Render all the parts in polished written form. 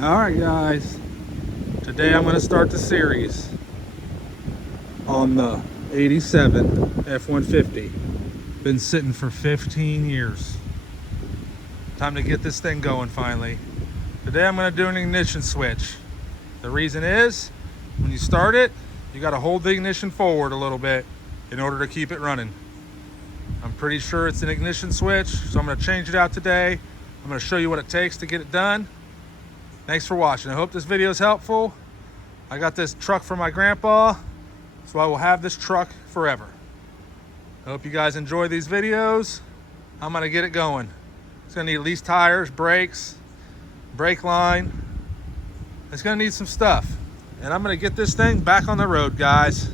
Alright guys, today I'm going to start the series on the 87 F-150. Been sitting for 15 years. Time to get this thing going finally. Today I'm going to do an ignition switch. The reason is, when you start it, you got to hold the ignition forward a little bit in order to keep it running. I'm pretty sure it's an ignition switch, so I'm going to change it out today. I'm going to show you what it takes to get it done. Thanks for watching. I hope this video is helpful. I got this truck from my grandpa, so I will have this truck forever. I hope you guys enjoy these videos. I'm gonna get it going. It's gonna need at least tires, brakes, brake line. It's gonna need some stuff. And I'm gonna get this thing back on the road, guys.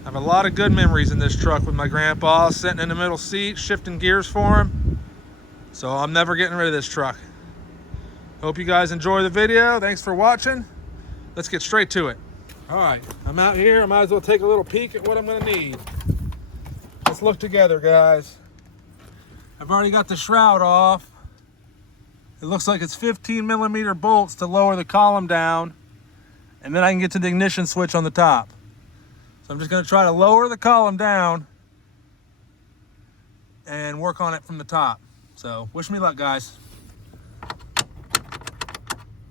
I have a lot of good memories in this truck with my grandpa, sitting in the middle seat, shifting gears for him. So I'm never getting rid of this truck. Hope you guys enjoy the video. Thanks for watching. Let's get straight to it. All right, I'm out here. I might as well take a little peek at what I'm gonna need. Let's look together, guys. I've already got the shroud off. It looks like it's 15mm bolts to lower the column down, and then I can get to the ignition switch on the top. So I'm just gonna try to lower the column down and work on it from the top. So wish me luck, guys.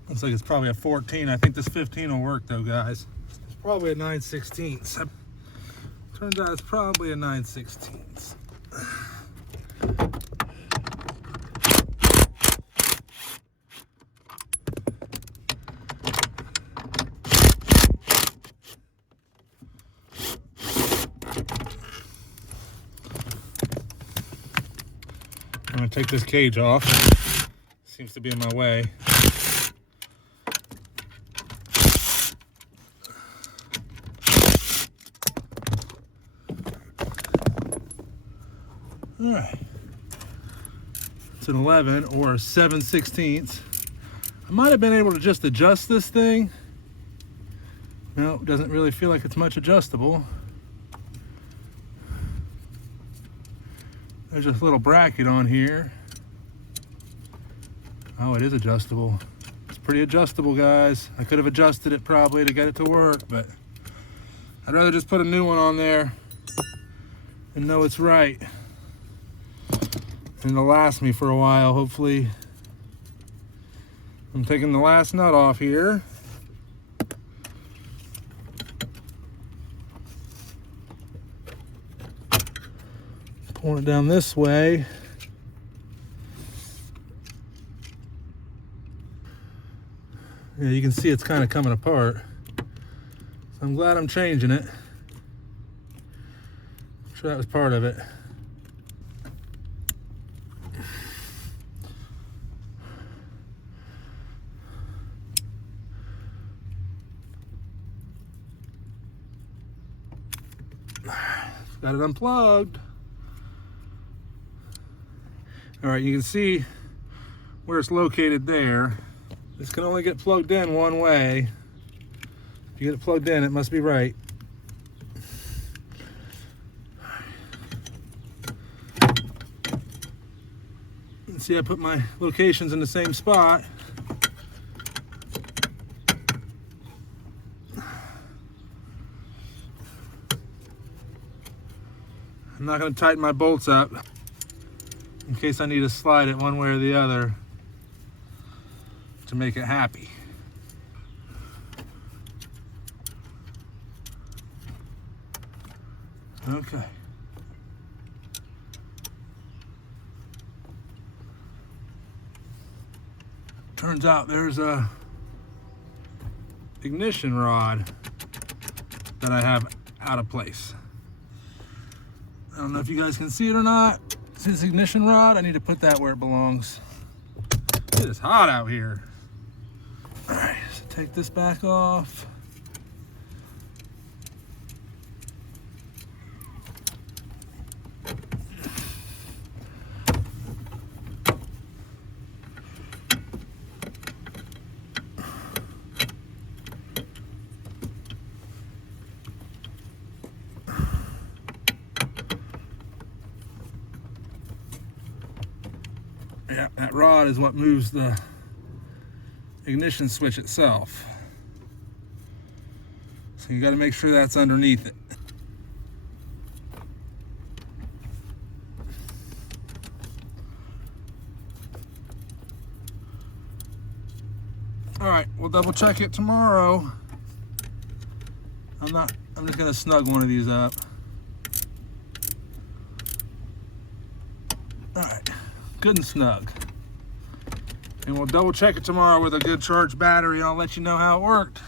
Looks like it's probably a 14. I think this 15 will work though, guys. It's probably a 9/16. Turns out it's probably a 9/16. I'm gonna take this cage off. Seems to be in my way. All right, it's an 11 or a 7/16. I might have been able to just adjust this thing. No, it doesn't really feel like it's much adjustable. There's just a little bracket on here. Oh, it is adjustable. It's pretty adjustable, guys. I could have adjusted it probably to get it to work, but I'd rather just put a new one on there and know it's right. And it'll last me for a while, hopefully. I'm taking the last nut off here. Pulling it down this way. Yeah, you can see it's kind of coming apart. So I'm glad I'm changing it. I'm sure that was part of it. Got it unplugged. All right, you can see where it's located there. This can only get plugged in one way. If you get it plugged in, it must be right. And see, I put my locations in the same spot. I'm not going to tighten my bolts up in case I need to slide it one way or the other to make it happy. Okay. Turns out there's a ignition rod that I have out of place. I don't know if you guys can see it or not. See this ignition rod? I need to put that where it belongs. It is hot out here. All right, so take this back off. Yeah, that rod is what moves the ignition switch itself. So you got to make sure that's underneath it. All right, we'll double check it tomorrow. I'm just gonna snug one of these up. All right, good and snug. And we'll double check it tomorrow with a good charged battery, and I'll let you know how it worked.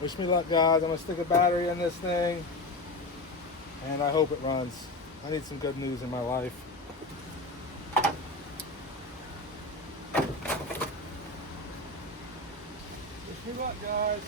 Wish me luck, guys. I'm gonna stick a battery in this thing, and I hope it runs. I need some good news in my life. Wish me luck, guys.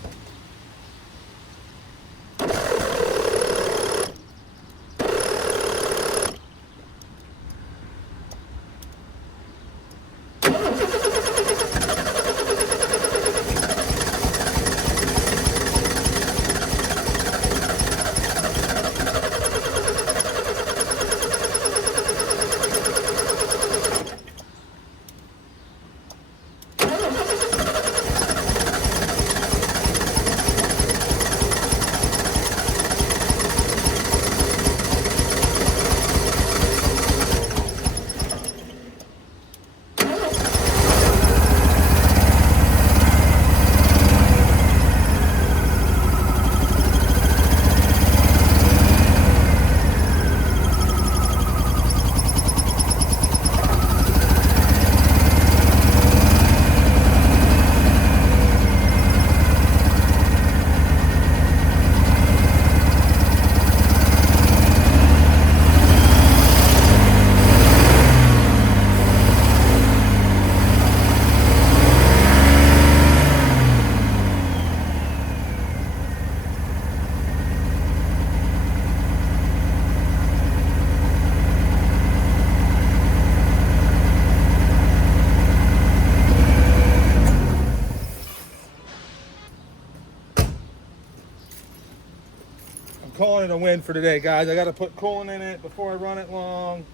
Calling it a win for today, guys. I got to put coolant in it before I run it long.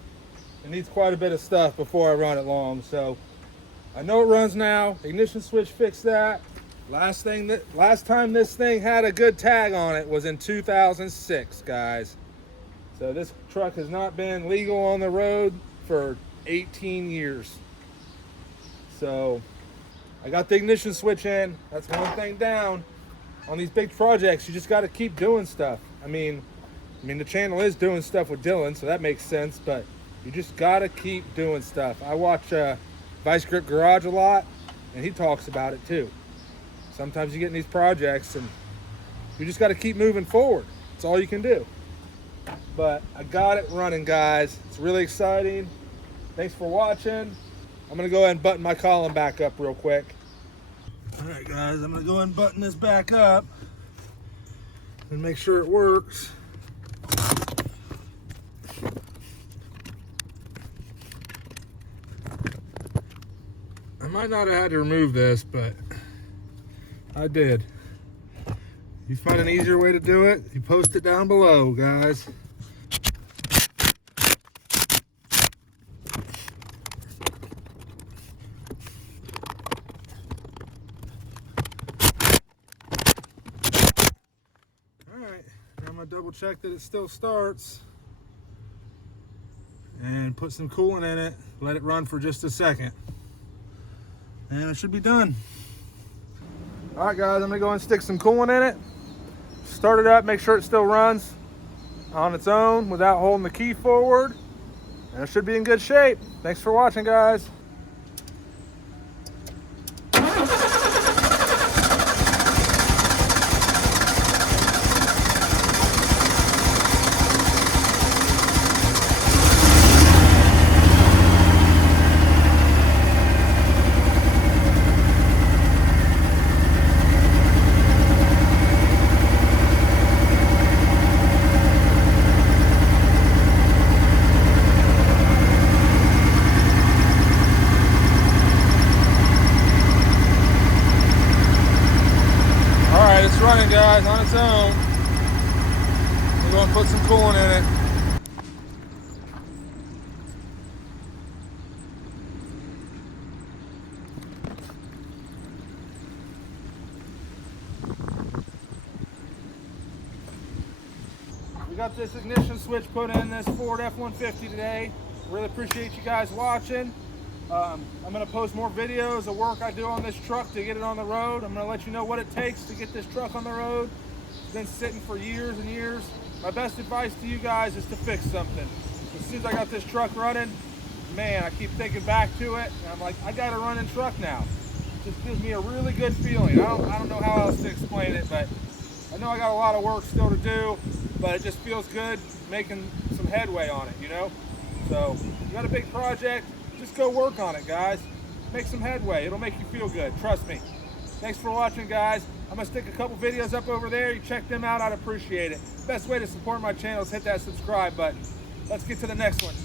It needs quite a bit of stuff before I run it long, so I know it runs now. Ignition switch fixed that. Last time this thing had a good tag on it was in 2006, guys. So this truck has not been legal on the road for 18 years. So I got the ignition switch in. That's one thing down. On these big projects, you just got to keep doing stuff. I mean, the channel is doing stuff with Dylan, so that makes sense, but you just got to keep doing stuff. I watch Vice Grip Garage a lot, and he talks about it too. Sometimes you get in these projects, and you just got to keep moving forward. That's all you can do. But I got it running, guys. It's really exciting. Thanks for watching. I'm going to go ahead and button my column back up real quick. All right, guys, I'm going to go ahead and button this back up and make sure it works. I might not have had to remove this, but I did. If you find an easier way to do it, you post it down below, guys. I'm gonna double check that it still starts and put some coolant in it, let it run for just a second, and it should be done. All right, guys, I'm gonna go and stick some coolant in it, start it up, make sure it still runs on its own without holding the key forward, and it should be in good shape. Thanks for watching, guys. It's running, guys, on its own. We're going to put some coolant in it. got this ignition switch put in this Ford F-150 today. Really appreciate you guys watching. I'm going to post more videos of work I do on this truck to get it on the road. I'm going to let you know what it takes to get this truck on the road. It's been sitting for years and years. My best advice to you guys is to fix something. As soon as I got this truck running, man, I keep thinking back to it, and I'm like, I got a running truck now. It just gives me a really good feeling. I don't know how else to explain it, but I know I got a lot of work still to do, but it just feels good making some headway on it, you know? So, you got a big project, just go work on it, guys. Make some headway. It'll make you feel good. Trust me. Thanks for watching, guys. I'm going to stick a couple videos up over there. You check them out. I'd appreciate it. Best way to support my channel is hit that subscribe button. Let's get to the next one.